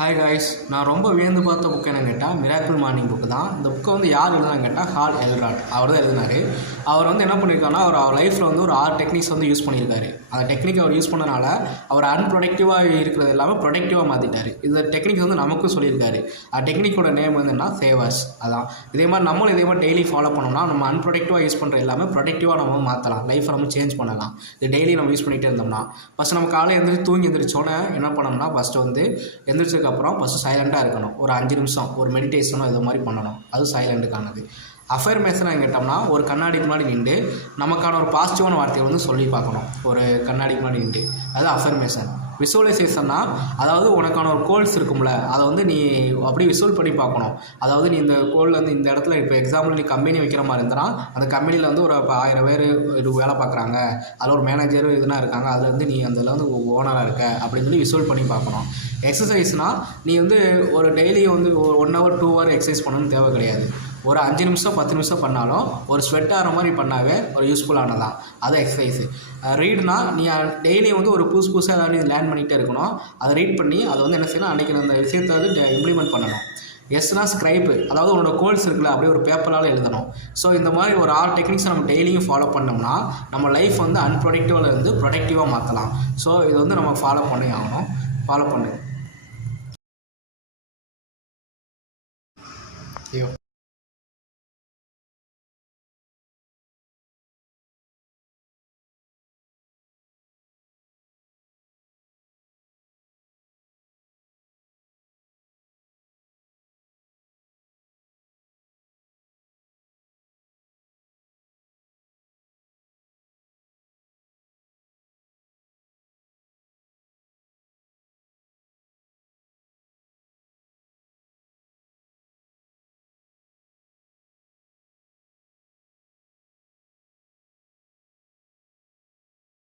Hi guys, நான் ரொம்ப வியந்து பார்த்த புக் என்னன்னு கேட்டால் மிராக்கிள் மார்னிங் புக்கு தான். இந்த புக்கை வந்து யார் எழுதுனான்னு கேட்டால் ஹால் எல்ராட் அவர் தான் எழுதினார். அவர் வந்து என்ன பண்ணியிருக்காருன்னா அவர் லைஃப்பில் வந்து ஒரு 6 டெக்னிக்ஸ் வந்து யூஸ் பண்ணியிருக்காரு. அந்த டெக்னிக் அவர் யூஸ் பண்ணனால அவர் அன்ப்ரொடக்டிவாக இருக்கிறது எல்லாமே ப்ரொடக்டிவாக மாற்றிட்டார். இந்த டெக்னிக் வந்து நமக்கும் சொல்லியிருக்காரு. அந்த டெக்னிக்கோட நேம் வந்து என்ன, சேவர்ஸ். அதான் இதே மாதிரி நம்மளும் இதே மாதிரி டெய்லி ஃபாலோ பண்ணோம்னா நம்ம அன்ப்ரொடக்டிவாக யூஸ் பண்ணுற எல்லாமே ப்ரொடக்டிவாக நம்ம மாற்றலாம், லைஃப்பை நம்ம சேஞ்ச் பண்ணலாம். இது டெய்லி நம்ம யூஸ் பண்ணிகிட்டே இருந்தோம்னா ஃபஸ்ட் நம்ம காலையில் தூங்கி எந்திரிச்சோன்னே என்ன பண்ணோம்னா ஃபஸ்ட்டு வந்து எந்திரிச்சதுக்கப்புறம் ஃபஸ்ட்டு சைலண்ட்டாக இருக்கணும். ஒரு 5 நிமிஷம் ஒரு மெடிடேஷனோ இது மாதிரி பண்ணணும். அது சைலண்ட்டுக்கானது. அஃபர்மேஷனாக கேட்டோம்னா ஒரு கண்ணாடிக்கு முன்னாடி நின்று நமக்கான ஒரு பாசிட்டிவான வார்த்தையை வந்து சொல்லி பார்க்கணும். ஒரு கண்ணாடிக்கு முன்னாடி நின்று அது அஃபர்மேஷன். விசுவலைசேஷன்னா அதாவது உனக்கான ஒரு கோல்ஸ் இருக்கும்ல, அதை வந்து நீ அப்படியே விசுவல் பண்ணி பார்க்கணும். அதாவது நீ இந்த கோல் வந்து இந்த இடத்துல இப்போ எக்ஸாம்பிள் நீ கம்பெனி வைக்கிற மாதிரி இருந்தால் அந்த கம்பெனியில் வந்து ஒரு 1000 பேர் இது வேலை பார்க்குறாங்க, அதில் ஒரு மேனேஜர் இதுனா இருக்காங்க, அதில் வந்து நீ அதில் வந்து ஓனராக இருக்க அப்படின்னு சொல்லி விசுவல் பண்ணி பார்க்கணும். எக்ஸசைஸ்னால் நீ வந்து ஒரு டெய்லி வந்து 1 hour 2 hour எக்ஸசைஸ் பண்ணணும்னு தேவை கிடையாது. ஒரு 5 நிமிஷம் 10 நிமிஷம் பண்ணாலும் ஒரு ஸ்வெட் ஆகிற மாதிரி பண்ணாவே ஒரு யூஸ்ஃபுல்லானதான். அது எக்ஸசைஸு. ரீட்னா நீ டெய்லி வந்து ஒரு புதுசாக ஏதாவது நீ லேர்ன் பண்ணிகிட்டே இருக்கணும். அதை ரீட் பண்ணி அதை வந்து என்ன செய்யணும், அன்றைக்கி அந்த விஷயத்தை வந்து இம்ப்ளிமெண்ட் பண்ணணும். எஸ்னா ஸ்க்ரைப்பு, அதாவது உன்னோட கோல்ஸ் இருக்குல்ல அப்படியே ஒரு பேப்பரால் எழுதணும். ஸோ இந்த மாதிரி ஒரு 6 டெக்னிக்ஸை நம்ம டெய்லியும் ஃபாலோ பண்ணோம்னா நம்ம லைஃப் வந்து அன்ப்ரொடக்டிவாக இருந்து ப்ரொடக்டிவாக மாற்றலாம். ஸோ இது வந்து நம்ம ஃபாலோ பண்ணி ஆகணும். ஃபாலோ பண்ணு. ஐயோ.